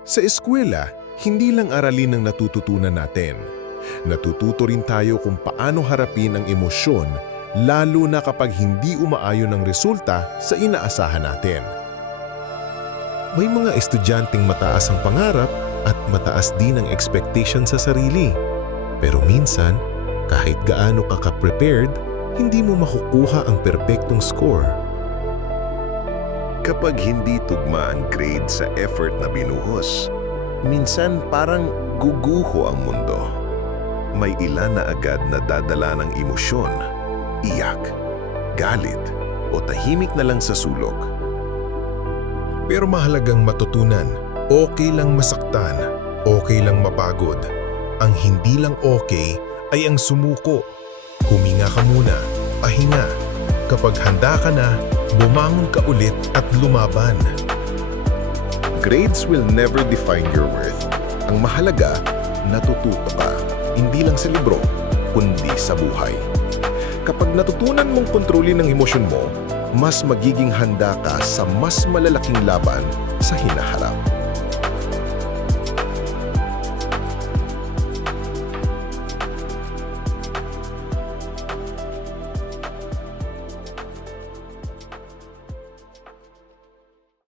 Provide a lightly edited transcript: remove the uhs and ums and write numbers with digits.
Sa eskwela, hindi lang aralin ang natututunan natin. Natututo rin tayo kung paano harapin ang emosyon, lalo na kapag hindi umaayon ang resulta sa inaasahan natin. May mga estudyanteng mataas ang pangarap at mataas din ang expectation sa sarili. Pero minsan, kahit gaano ka ka-prepared, hindi mo makukuha ang perpektong score. Kapag hindi tugma ang grade sa effort na binuhos, minsan parang guguho ang mundo. May ilan na agad na dadala ng emosyon, iyak, galit, o tahimik na lang sa sulok. Pero mahalagang matutunan, okay lang masaktan, okay lang mapagod. Ang hindi lang okay ay ang sumuko. Huminga ka muna, pahinga. Kapag handa ka na, bumangon ka ulit at lumaban. Grades will never define your worth. Ang mahalaga, natututo ka, hindi lang sa libro, kundi sa buhay. Kapag natutunan mong kontrolin ang emosyon mo, mas magiging handa ka sa mas malalaking laban sa hinaharap.